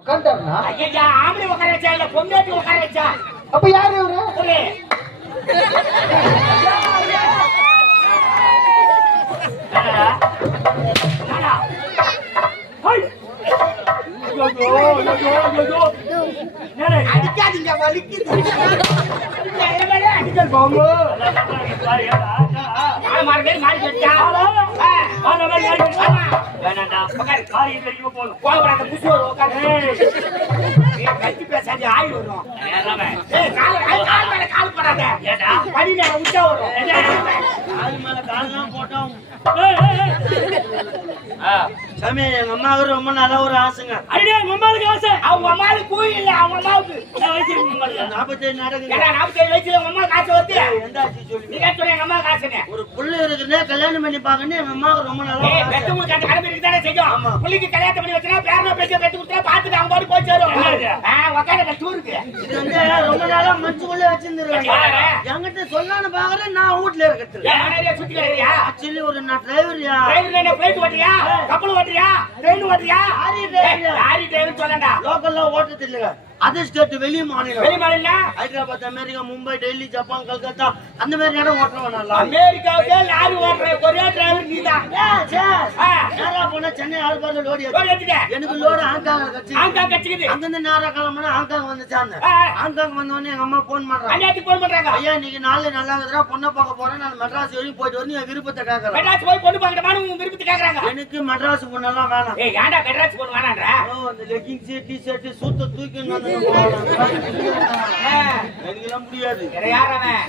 உட்கார்ந்தாருனா ஐயா ஆம்பளை உட்கார வச்சா இல்ல பொண்டாட்டி உட்கார வச்சா? அப்ப யாரு இவரு? அடிக்காதீங்க வலிக்குது. அடிக்கல் போங்க. மாறி வச்சா வேணாண்டா உட்காரு. காரி தெரியுமா போதும். கோபுரத்தை புஷ் வரும் உட்காரு. நீ கத்தி பேசாதே ஆய் வரும். ஏய் கால் மேல கால் போடாத. ஏடா படி நேரா உச்சா வரும். கால் மேல கால்லாம் போட்டோம். சாமி எங்க அம்மாவுக்கு ரொம்ப நல்ல ஒரு ஆசைங்க. அடியே உங்க அம்மாவுக்கு ஆசை. அவங்க அம்மாவுக்கு கூலி இல்ல அவங்க அம்மாவுக்கு. வயசு உங்களுக்கு 47 நடக்குது. ஏடா 47 வயசுல உங்க அம்மா காசு வருது. எந்தாச்சி சொல்லி. நீ கேட்க எங்க அம்மா காசுன்னு. ஒரு புள்ள இருக்குதே கல்யாணம் பண்ணி பாக்கன்னு எங்க அம்மாவுக்கு ரொம்ப நல்ல ஏய் ஆசை. பெத்தவங்களுக்கு அந்த கடமை இருக்கு தானே செய்யும். புள்ளிக்கு கல்யாணம் பண்ணி வச்சா பேரனா பேச்சு பெத்து குடுத்தா பாத்துட்டு அவங்க பாட்டு போய் சேரும். உட்கார டூருக்கு. இது வந்து ரொம்ப நாளா மனசுக்குள்ள வச்சிருந்துருவாங்க. என்கிட்ட சொல்லான்னு பாக்குறேன் நான் வீட்ல இருக்கிறது. ஏன் சுத்தி கடையா? ஆக்சுவலி ஒரு நான் டிரைவர்யா. டிரைவர் என்ன ஃளைட் ஓட்டுறியா? கப்பல் ஓட்டுறியா? ட்ரெயின் ஓட்டுறியா? லாரி டிரைவர் சொல்லடா. லோக்கல்ல ஓட்டுறது இல்லங்க. அதர் ஸ்டேட் வெளி மாநிலம். வெளி மாநிலம் ஹைதராபாத், அமெரிக்கா, மும்பை, டெல்லி, ஜப்பான், கல்கத்தா அந்த மாதிரி இடம் ஓட்டுறவன் நல்லா. அமெரிக்காவுக்கு லாரி ஓட்டுற ஒரே டிரைவர் நீதான். நேரா போனா சென்னை ஆல்பார்ல லோடி ஏத்திக்க. எனக்கு லோடு ஹாங்காங் கட்சி. ஹாங்காங் கட்சிக்குது. அங்கிருந்து நேரா கிளம்புனா ஹாங்காங் வந்துச்சாங்க. ஹாங்காங் வந்த உடனே எங்க அம்மா போன் பண்றாங்க. அண்ணாத்துக்கு போன் பண்றாங்க. ஐயா இன்னைக்கு நாள் நல்லா இருக்குதுடா, பொண்ணை பார்க்க போறேன், நான் மெட்ராஸ் வரைக்கும் போயிட்டு வரணும், என் விருப்பத்தை கேட்கறேன். மெட்ராஸ் போய் பொண்ணு பார்க்கணும்னு உங்க விருப்பத்தை கேக்குறாங்க. எனக்கு மெட்ராஸ் பொண்ணெல்லாம் வேணாம். ஏய் ஏன்டா மெட்ராஸ் பொண்ணு வேணாம்ன்ற? அந்த லெகிங்ஸ் டி-ஷர்ட் சூத்த தூக்கின்னு வந்து எனக்குலாம் முடியாது. யார் அவன்?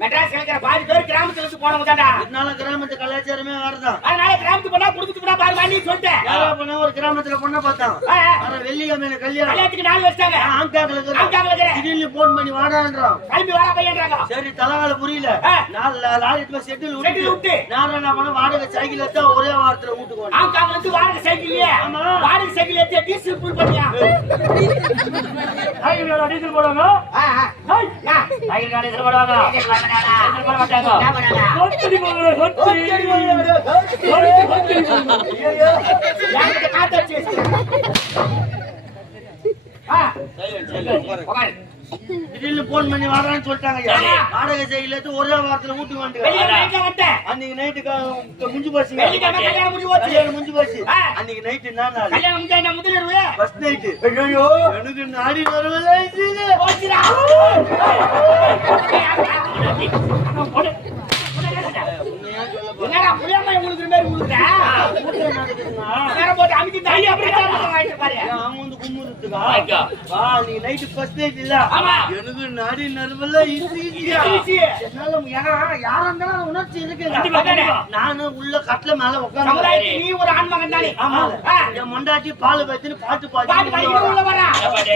மெட்ராஸ் இருக்கிற பாதி பேர் கிராமத்துல இருந்து போனவங்க தான்டா. இதனால கிராமத்து கலாச்சாரமே வேறதான். அதனால கிராமத்துக்கு போனா குடுத்துட்டு போனா பாரு நீ சொல்லிட்டேன். யாரா போனா ஒரு கிராமத்துல பொண்ணை பார்த்தான். வெள்ளிக்கிழமையில கல்யாணம். கல்யாணத்துக்கு நாள் வச்சிட்டாங்க. ஹாங்காங்ல இருக்கிற திடீர்னு போன் பண்ணி வாடான்றான். கிளம்பி வாடா பையன்றாங்க. சரி தலைவால புரியல. நாலு லாரி செட்டில் விட்டு நான் என்ன பண்ண வாடகை சைக்கிள் எடுத்தா ஒரே வாரத்துல வீட்டுக்கு வந்து ஹாங்காங்ல இருந்து வாடகை சைக்கிள்லயே வாடகை சைக்கிள் எடுத்து டீசல் ஃபுல் பண்ணியா? சைக்கிள்ல டீசல் போடுவாங்க. சைக்கிள்ல டீசல் போடுவாங்க. டீசல் போட மாட்டாங்க. கொத்தி போடுவாங்க. கொத்தி ஐயோ யாருக்கு காத்தடிச்சு உட்காரு. திடீர்னு போன் பண்ணி வாடான்னு சொல்லிட்டாங்க. வாடகை சைக்கிள் எடுத்து ஒரே வாரத்துல வீட்டுக்கு வந்து அன்னைக்கு நைட்டு முடிஞ்சு போச்சு. முடிஞ்சு போச்சு. அன்னைக்கு நைட்டு என்ன முதலிரவு ஃபர்ஸ்ட் நைட்டு. ஐயோ எனக்கு நாடி வரவில்லை. என்னடா புளியம்மா உங்களுக்கு மாதிரி உங்களுக்கு நேரா போட்டு அமிச்சி தள்ளி அப்படியே வாங்கிட்டு பாரு. அவன் வந்து கும்முறதுக்கா வா நீ நைட் ஃபர்ஸ்ட் நைட் இல்ல. எனக்கு நாடி நரம்பல ஈஸியா என்னால யாரா இருந்தாலும் உணர்ச்சி இருக்கு. நானு உள்ள கட்ல மேல உட்கார்ந்து நீ ஒரு ஆண் மகன் தானே. ஆமா என் மண்டாட்டி பால் வைத்துன்னு பாட்டு பாடி உள்ள வரா.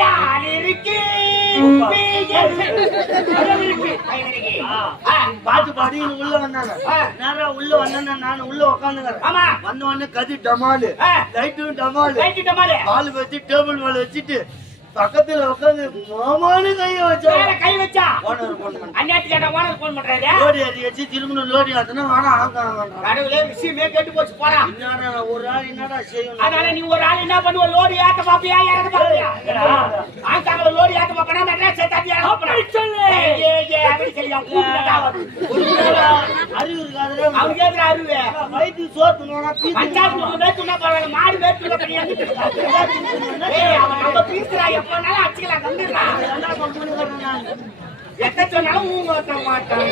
பால் இருக்கு பாட்டு பாடி உள்ள வந்தாங்க. நேரா உள்ள வந்தா நான் உள்ள உட்காந்துங்க. வந்த உடனே கதி டமாலு லைட்டும் டமாலு பால் வச்சு டேபிள் மேல வச்சுட்டு பக்கத்துல உட்காந்து மாமானு கை வச்சா ஓனர் போன் பண்ண அன்னைக்கு ஓனர் போன் பண்றாரு. லோடி அடிச்சு திரும்ப லோடி ஆத்தனா வாடா ஆங்காங்க. கடவுளே விஷயமே கேட்டு போச்சு போறா. என்னடா ஒரு ஆள் என்னடா செய்யணும். அதனால நீ ஒரு ஆள் என்ன பண்ணுவ? லோடி ஆத்த பாப்பியா இறங்க பாப்பியா? ஆங்காங்க லோடி ஆத்த பாப்பனா மெட்ராஸ் சேர்த்தாதி இறங்க போறா. சொல்லு ஏ அப்படி சொல்லியா கூப்பிட்டா வந்து அறிவு இருக்காதே. அவங்க எதுல அறிவு? வயித்து சோத்துனோனா பஞ்சாயத்து மேத்துனா பரவாயில்ல மாடு மேத்துனா பண்ணியாங்க. ஏய் அவன் நம்ம பீஸ்ரா எப்பனாலும் அடிக்கலாம் கண்டிரா. என்ன பண்ணுறான் எத்த சொன்னாலும் ஊங்க ஓட்ட மாட்டான்.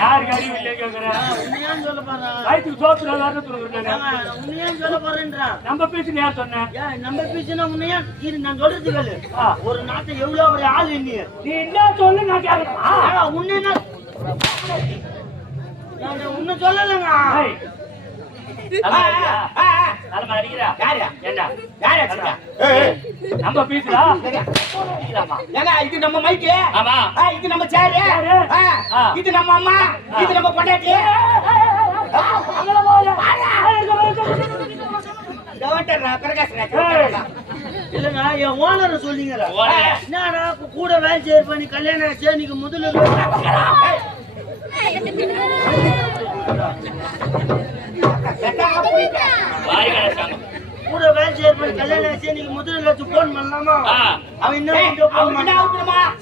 யார் அறிவு இல்ல கேக்குறா? உன்னையான் சொல்ல போறா. வயித்து சோத்துனா வரது சொல்றேன். உன்னையான் சொல்ல போறேன்றா. நம்ம பீஸ்னு யார் சொன்ன? ஏய் நம்ம பீஸ்னா உன்னையான் இது நான் சொல்றது கேளு. ஒரு நாட்டை எவ்வளவு ஒரு ஆள் நீ என்ன சொல்லு நான் கேக்குறேன். உன்னை என்ன நான் உன்னை சொல்லலங்க. நம்ம பீஸ்ரா இது நம்ம மைக்கு. இது நம்ம சேரு. இது நம்ம அம்மா. இது நம்ம பொண்டாட்டி. இல்லங்க என் ஓனரை சொல்லிங்க. என்னடா கூட வேலை செய்ய பண்ணி கல்யாணம் சேனிக்கு முதல்ல கூட வேலை செய்யற கல்யாணம் ஆச்சு நீங்க முதல்ல லட்சம் போன் பண்ணலாமா அவன் என்ன போன் பண்ணா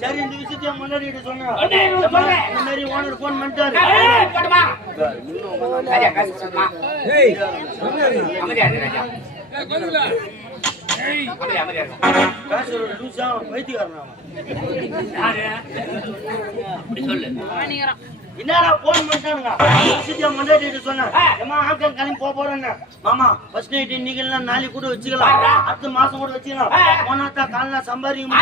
சரி இந்த விஷயத்தை முன்னாடி சொன்னேன் இந்த மாதிரி ஓனர் போன் பண்ணிட்டாரு என்னடா போன் பண்ணிட்டானுங்க சொன்னேன் கிளம்பி போறேன்னு மாமா ஃபர்ஸ்ட் நைட் இன்னைக்கு நாளைக்கு கூட வச்சுக்கலாம் அடுத்த மாசம் கூட வச்சுக்கலாம் போனாத்தா காலைல சம்பாதிக்க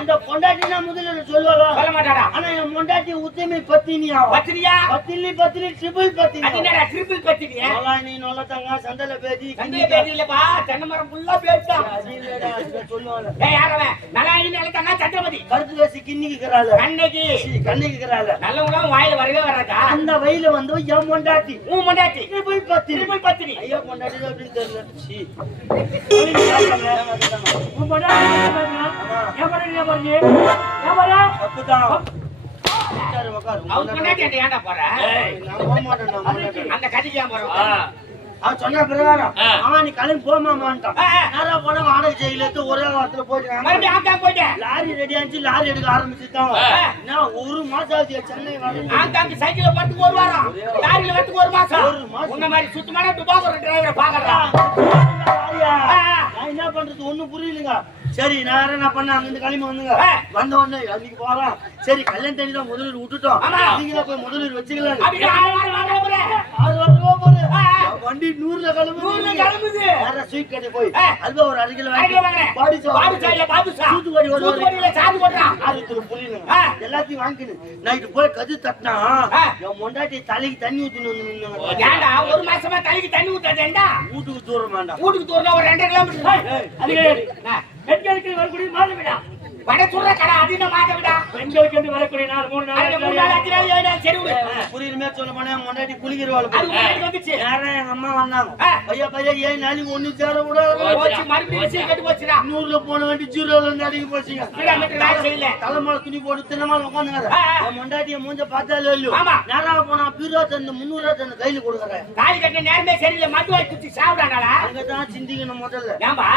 அந்த பொண்டாட்டினா முதல்ல சொல்லுவாங்க ஆனா என் பொண்டாட்டி உத்தமை பத்தினியா பத்தினி ட்ரிபிள் பத்தினி நீ நொல்லத்தாங்க சந்தையில பேசி தென்னை மரம் ஃபுல்லா பேசிட்டான் சொல்லுவாங்க அந்த வயல வந்து என் பொண்டாட்டி பத்தினி ஐயோ பொண்டாட்டி அப்படின்னு தெரியல அவன் சொன்ன பிரகாரம் அவன் நீ கிளம்பி போமாட்டான் நேரா போன வாடகை ஜெயில ஒரே வாரத்துல போயிட்டு லாரி ரெடி ஆச்சு லாரி எடுக்க ஆரம்பிச்சுட்டான் ஒரு மாசம் ஆச்சு சென்னை சைக்கிள் பட்டு ஒரு வாரம் லாரியில பட்டு ஒரு மாசம் உன்ன மாதிரி சுத்தமான டுபாக்கோ டிரைவரை பாக்குறான் என்ன பண்றது ஒண்ணும் புரியலங்க சரி நான் என்ன பண்ண அங்கிருந்து கிளம்பி வந்துங்க வந்த உடனே அன்னைக்கு போறோம் சரி கல்யாணம் தண்ணி தான் முதலீடு விட்டுட்டோம் நீங்களா போய் முதலீடு வச்சுக்கலாம் வண்டி 100ல கிளம்புது ஸ்வீட் கடை போய் அல்வா ஒரு 1/2 கிலோ எல்லாத்தையும் வாங்கிக்கணும் நைட்டு போய் கது தட்டினா என் பொண்டாட்டி தலைக்கு தண்ணி ஊத்தினு ஒரு மாசமா தலைக்கு தண்ணி ஊத்தாதேண்டா வீட்டுக்கு தூரம் வேண்டாம் வீட்டுக்கு தூரம் ஒரு 2 கிலோமீட்டர் பெண்களுக்கு வரக்கூடிய மாதவிடா வட சொல்ற கடை அதிகம் மாதவிடா பெண்களுக்கு என்று வரக்கூடிய 4 நாள் 3 நாள் 5 நாள் 7 நாள் சரி புரியுமே சொல்ல போனா முன்னாடி குளிக்கிறவாள் வந்துச்சு யாரா எங்க அம்மா வந்தாங்க பையா 7 நாளைக்கு ஒண்ணு சேர கூட போச்சு மறுபடியும் கட்டு போச்சுடா 100ல போன வண்டி 0ல இருந்து அடிக்க போச்சுங்க தலைமால துணி போட்டு தினமால உட்காந்துங்க முண்டாட்டிய மூஞ்ச பார்த்தாலே இல்லையோ நேரா போனா பீரோ தந்து 300 தந்து கையில கொடுக்குறேன் தாலி கட்ட நேரமே சரியில்லை மது வாய் குச்சி சாப்பிடாடா அங்கதான் சிந்திக்கணும் முதல்ல ஏம்பா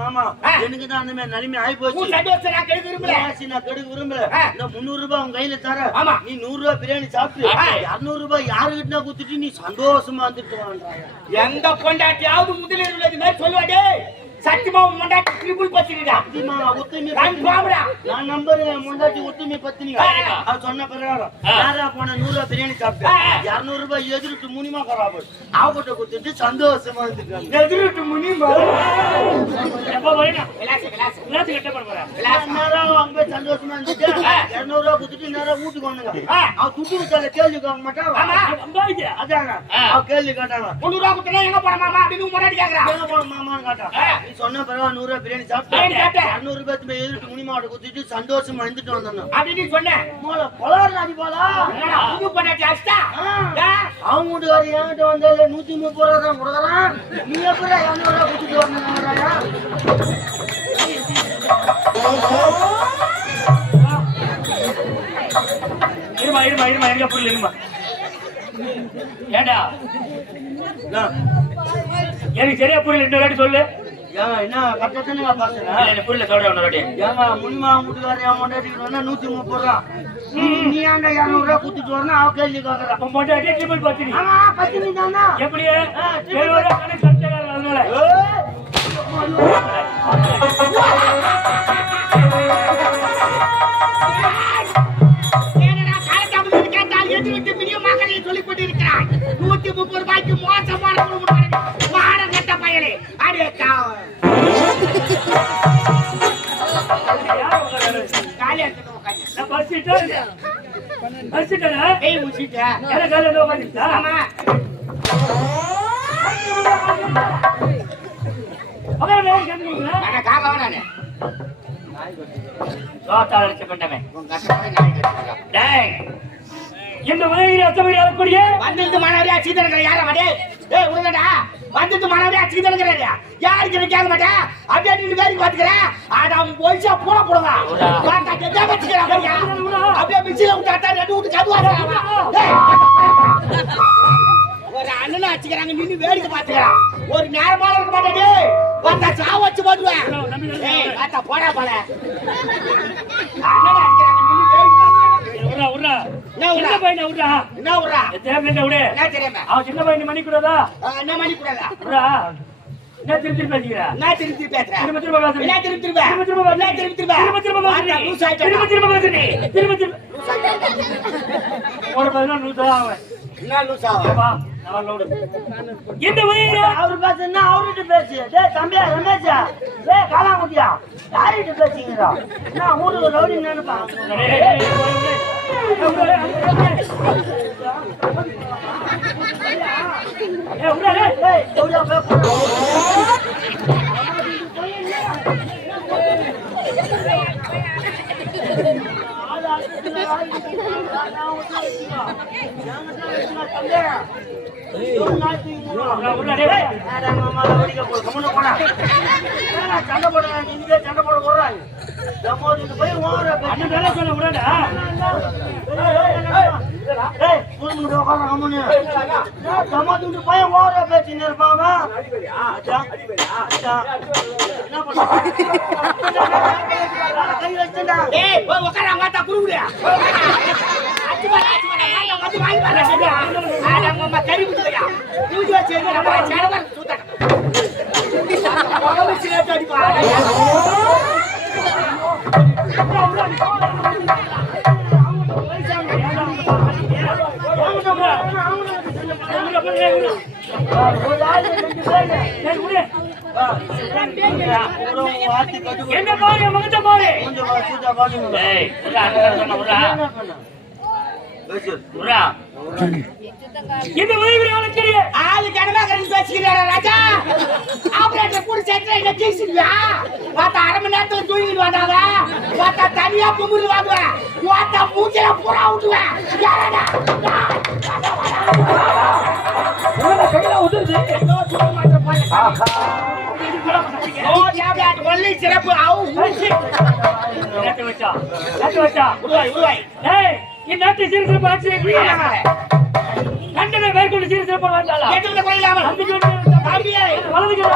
மாமா எனக்கு தான் அந்த மாதிரி நிலைமை ஆகி போச்சு நான் கெடுக்க விரும்பல நான் கெடுக்க விரும்பல இந்த 300 ரூபாய் உன் கையில தர நீ 100 ரூபாய் பிரியாணி சாப்பிட்டு 200 ரூபாய் யாருக்கிட்ட குத்துட்டு நீ சந்தோஷமா வந்துட்டு வான்றாங்க எந்த பொண்டாட்டியாவது முதலில் உள்ளது மாதிரி சொல்லுவாடே சத்தியமா முண்டாட்டி ட்ரிபிள் பத்தினிடா உத்தமி நான் நம்புறேன் முண்டாட்டி உத்தமி பத்தினி அது சொன்ன பிரகாரம் யாரா போன 100 ரூபாய் பிரியாணி சாப்பிட்டு 200 ரூபாய் எதிர்த்து முனிமா கராபு ஆபட்ட கொடுத்துட்டு சந்தோஷமா இருந்துட்டாங்க எதிர்த்து முனிமா எப்ப வரேனா விலாஸ் கட்ட போறா நேரம் அங்க சந்தோஷமா இருந்துட்டு 200 ரூபாய் கொடுத்துட்டு நேரம் வீட்டுக்கு வந்தாங்க அவ துட்டு விட்டால கேள்வி கேட்க மாட்டாங்க அதாங்க அவ கேள்வி கேட்டாங்க 100 ரூபாய் கொடுத்தா எங்க போற மாமா அப்படின்னு முன்னாடி கேக்குறான் எங்க போற மாமான்னு கேட்டா சொன்ன பிறகு 100 ரூபாய் பிரியாணி சாப்பிட்டு 200 ரூபாய் எதிர்த்து முனிமாவோட குத்திட்டு சந்தோஷமா இருந்துட்டு வந்தோம் அப்படின்னு சொன்னேன் பொலார் நாடி போலா அவங்க வீட்டுக்கார என்கிட்ட வந்தால 130 ரூபா தான் கொடுக்குறான் நீ எப்படி 200 ரூபாய் குத்திட்டு வந்தாங்க இருமா இருக்க புரியல இருமா ஏண்டா எனக்கு சரியா புரியல இன்னொரு வாட்டி சொல்லு என்ன கரெக்டா பாக்குறேன் புரியல சொல்றேன் இன்னொரு வாட்டி ஏங்க முனிமா வீட்டுக்கார என் பொண்டாட்டிக்கு வந்தா 130 ரூபா நீ ஏன்டா 200 ரூபாய் குத்திட்டு வரணும் அவ கேள்வி கேக்குறான் உன் பொண்டாட்டி ட்ரிபிள் பத்தினி பத்தினி தானா எப்படி 7 ரூபாய் கணக்கு கரெக்டா அதனால சொல்லிக் கொண்டிருக்கிறாய் 130 ரூபாய்க்கு மோசமான மாடம் கட்ட பயலே அடே இந்த உதவியில் அச்சமணி வரக்கூடிய வந்திருந்து மாணவரியா சீதனங்கள் யார மாட்டே உடனடா வந்திருந்து மாணவரியா சீதனங்கள் யாருக்கு கேட்க மாட்டேன் அப்படியே வேலைக்கு பாத்துக்கிறேன் ஆனா அவன் போயிச்சா போட போடுங்க அப்படியே மிச்சில விட்டாட்டா 2 வீட்டு கதுவா ஒரு அண்ணனை அடிச்சுக்கிறாங்க நின்னு வேடிக்கை பாத்துக்கிறான் ஒரு நேரமால இருக்க மாட்டேடி வந்தா சாவ வச்சு போடுவேன் ஏய் வாத்தா போடா போல அண்ணனை அடிச்சுக்கிறாங்க நின்னு வேடிக்கை பாத்துக்கிறாங்க உர்ரா சின்ன பையனை உர்ரா என்ன உர்ரா தெரியாம விடு என்ன தெரியாம அவன் சின்ன பையனை மணி கூடாதா என்ன மணி கூடாதா உர்ரா என்ன திருப்பி பேசுகிற நான் திருப்பி பேசுறேன் திரும்ப திரும்ப பேசுற என்ன திருப்பி திரும்ப என்ன திருப்பி திரும்ப லூஸ் ஆயிட்டா திரும்ப ஒரு பதினோ நூறு ஆகும் என்ன லூஸ் ஆவா இந்த வயல அவரு பேசுனா அவர்கிட்ட பேசு. டேய் தம்பியா ரமேஷா, டேய் காலாமுட்டியா, யார்கிட்ட பேசிக்கிறா? நான் ஊருக்கு ரவுடி நினைப்பா. டேய் ரவுடியா பேசு. சண்டை போட சண்டை போட போறாங்க போய் பையன் ஓர பேச்சு இருப்பாங்க கை வச்சுடா உட்கார குருவியா என்ன பாரு மகத்த பாரு இந்த உதவி ஆளு கனமா கரண்ட் பேசிக்கிறாரா ராஜா ஆபரேட்டர் கூட செட்ல என்ன கேசிடுவா பார்த்தா அரை மணி நேரத்துல தூங்கிட்டு வந்தாங்க பார்த்தா தனியா குமுறு வாங்க பார்த்தா மூஞ்சில பூரா விட்டுவா யாரடா உங்க கையில உதுருது ஏதோ சொல்ல மாட்டேன் பாரு ஓ டேப்லெட் ஒன்லி சிறப்பு ஆவு நேத்து வச்சா உருவாய் ஏய் இந்த நாட்டு சிறுசிறு பாச்சு கண்டனை மேற்கொண்டு சிறுசிறு பண்ணால கேட்டுல போயிடலாம் வலதுக்கு